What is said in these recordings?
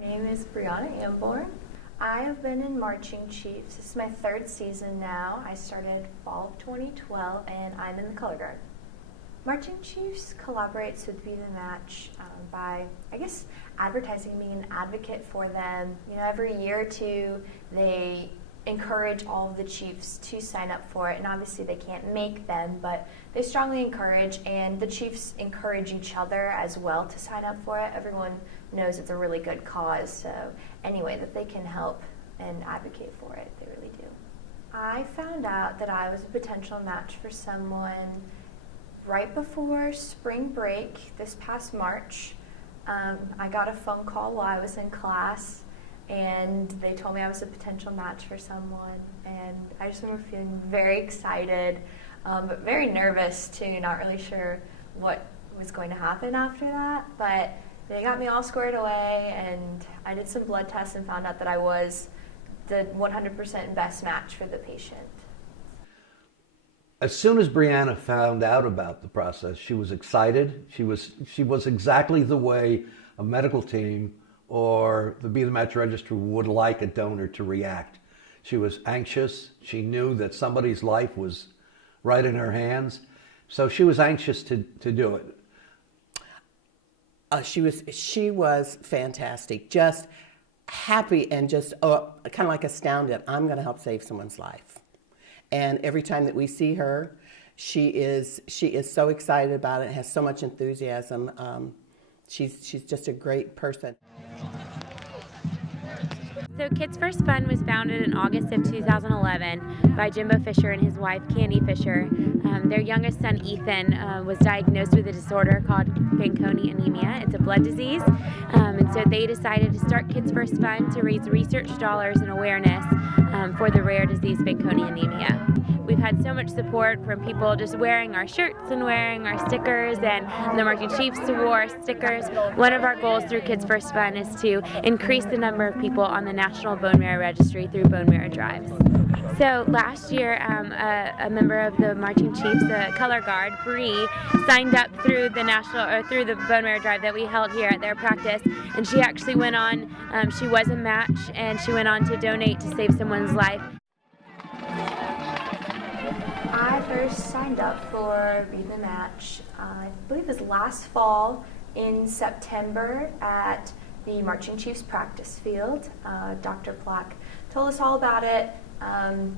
My name is Brianna Amborn. I have been in Marching Chiefs. This is my third season now. I started fall of 2012 and I'm in the color guard. Marching Chiefs collaborates with Be The Match by, advertising, being an advocate for them. You know, every year or two they encourage all of the Chiefs to sign up for it, and obviously they can't make them, but they strongly encourage, and the Chiefs encourage each other as well to sign up for it. Everyone knows it's a really good cause, so any way that they can help and advocate for it, they really do. I found out that I was a potential match for someone right before spring break this past March. I got a phone call while I was in class, and they told me I was a potential match for someone, and I just remember feeling very excited, but very nervous too, not really sure what was going to happen after that, but they got me all squared away, and I did some blood tests and found out that I was the 100% best match for the patient. As soon as Brianna found out about the process, she was excited. She was exactly the way a medical team or the Be The Match registry would like a donor to react. She was anxious. She knew that somebody's life was right in her hands. So she was anxious to do it. She was fantastic, just happy and just kind of like astounded. I'm going to help save someone's life. And every time that we see her, she is so excited about it, has so much enthusiasm. She's just a great person. So Kids First Fund was founded in August of 2011 by Jimbo Fisher and his wife Candy Fisher. Their youngest son Ethan was diagnosed with a disorder called Fanconi anemia. It's a blood disease, and so they decided to start Kids First Fund to raise research dollars and awareness for the rare disease Fanconi anemia. We've had so much support from people just wearing our shirts and wearing our stickers, and the Marching Chiefs wore stickers. One of our goals through Kids First Fund is to increase the number of people on the National Bone Marrow Registry through bone marrow drives. So last year, a member of the Marching Chiefs, the color guard, Bree, signed up through the bone marrow drive that we held here at their practice, and she actually went on. She was a match, and she went on to donate to save someone's life. I first signed up for Be The Match, I believe it was last fall in September at the Marching Chiefs practice field. Dr. Plack told us all about it,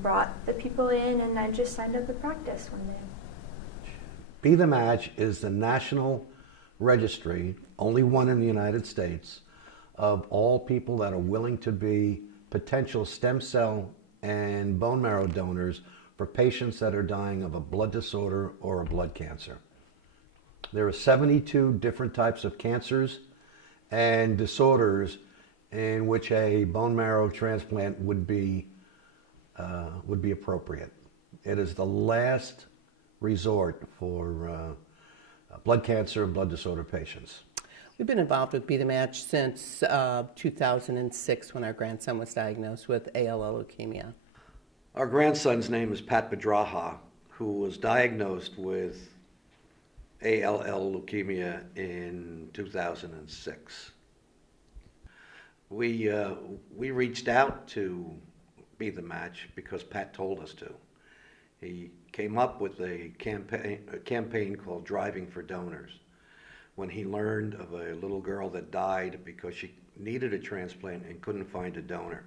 brought the people in, and I just signed up to practice one day. Be The Match is the national registry, only one in the United States, of all people that are willing to be potential stem cell and bone marrow donors for patients that are dying of a blood disorder or a blood cancer. There are 72 different types of cancers and disorders in which a bone marrow transplant would be appropriate. It is the last resort for blood cancer and blood disorder patients. We've been involved with Be The Match since 2006 when our grandson was diagnosed with ALL leukemia. Our grandson's name is Pat Bedraha, who was diagnosed with ALL leukemia in 2006. We reached out to Be The Match because Pat told us to. He came up with a campaign called Driving for Donors when he learned of a little girl that died because she needed a transplant and couldn't find a donor.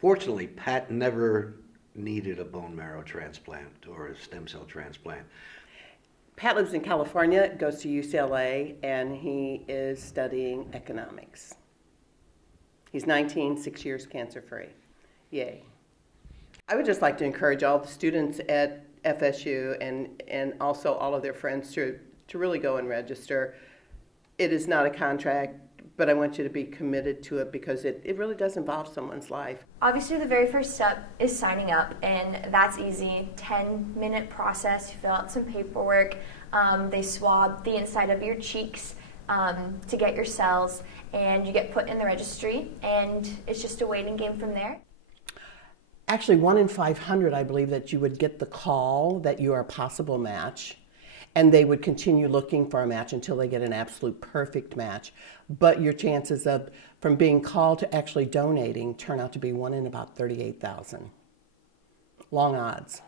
Fortunately, Pat never needed a bone marrow transplant or a stem cell transplant. Pat lives in California, goes to UCLA, and he is studying economics. He's 19, 6 years cancer-free. Yay. I would just like to encourage all the students at FSU and also all of their friends to really go and register. It is not a contract, but I want you to be committed to it because it really does involve someone's life. Obviously, the very first step is signing up, and that's easy. 10-minute process. You fill out some paperwork. They swab the inside of your cheeks to get your cells, and you get put in the registry, and it's just a waiting game from there. Actually, 1 in 500, I believe, that you would get the call that you are a possible match. and they would continue looking for a match until they get an absolute perfect match. But your chances of from being called to actually donating turn out to be 1 in about 38,000. Long odds.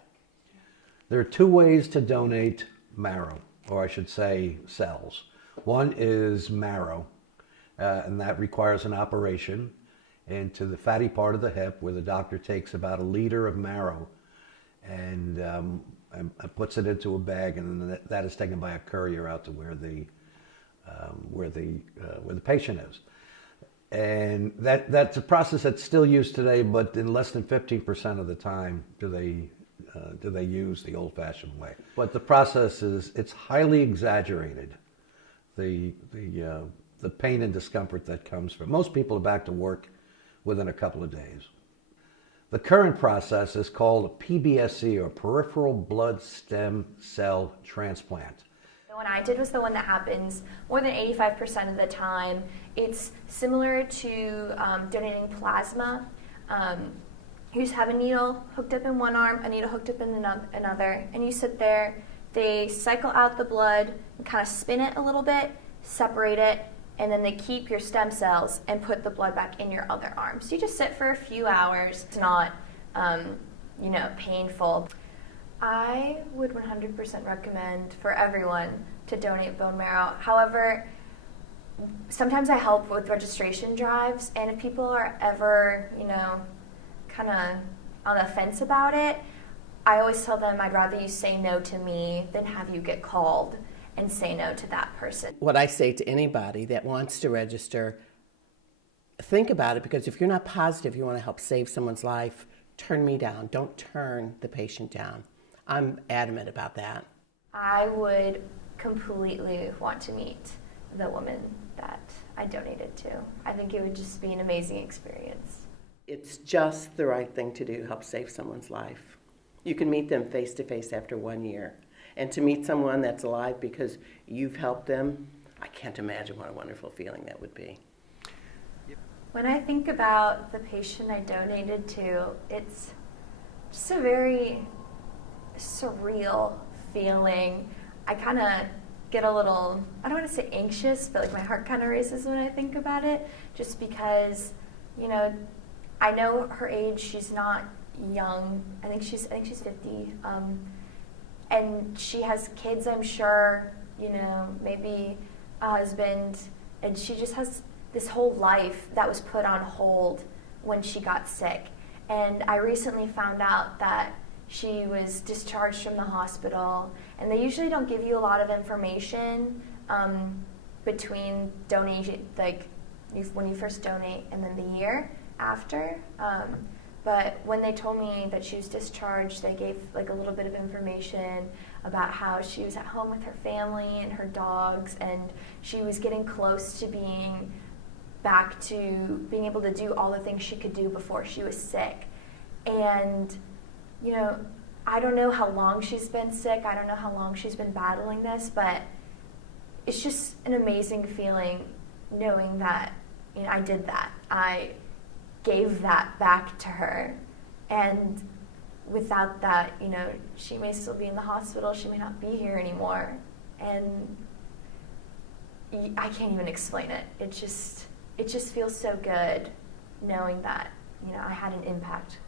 There are 2 ways to donate marrow, or I should say cells. One is marrow, and that requires an operation into the fatty part of the hip where the doctor takes about 1 liter of marrow and puts it into a bag, and then that is taken by a courier out to where the patient is. And that's a process that's still used today, but in less than 15% of the time do they use the old-fashioned way. But the process it's highly exaggerated. The pain and discomfort that comes from most people are back to work within a couple of days. The current process is called a PBSC, or peripheral blood stem cell transplant. The one I did was the one that happens more than 85% of the time. It's similar to donating plasma. You just have a needle hooked up in one arm, a needle hooked up in another, and you sit there. They cycle out the blood and kind of spin it a little bit, separate it, and then they keep your stem cells and put the blood back in your other arm. So you just sit for a few hours. It's not, painful. I would 100% recommend for everyone to donate bone marrow. However, sometimes I help with registration drives, and if people are ever, kind of on the fence about it, I always tell them I'd rather you say no to me than have you get called and say no to that person. What I say to anybody that wants to register, think about it, because if you're not positive you want to help save someone's life, turn me down. Don't turn the patient down. I'm adamant about that. I would completely want to meet the woman that I donated to. I think it would just be an amazing experience. It's just the right thing to do, help save someone's life. You can meet them face to face after 1 year. And to meet someone that's alive because you've helped them, I can't imagine what a wonderful feeling that would be. When I think about the patient I donated to, it's just a very surreal feeling. I kind of get a little, I don't want to say anxious, but like my heart kind of races when I think about it, just because, I know her age. She's not young. I think she's 50. And she has kids, I'm sure, maybe a husband, and she just has this whole life that was put on hold when she got sick. And I recently found out that she was discharged from the hospital, and they usually don't give you a lot of information between donation, when you first donate and then the year after. But when they told me that she was discharged, they gave a little bit of information about how she was at home with her family and her dogs, and she was getting close to being back to being able to do all the things she could do before she was sick. And, I don't know how long she's been sick. I don't know how long she's been battling this, but it's just an amazing feeling knowing that, I did that. I gave that back to her, and without that, she may still be in the hospital, she may not be here anymore, and I can't even explain it. It just feels so good knowing that, I had an impact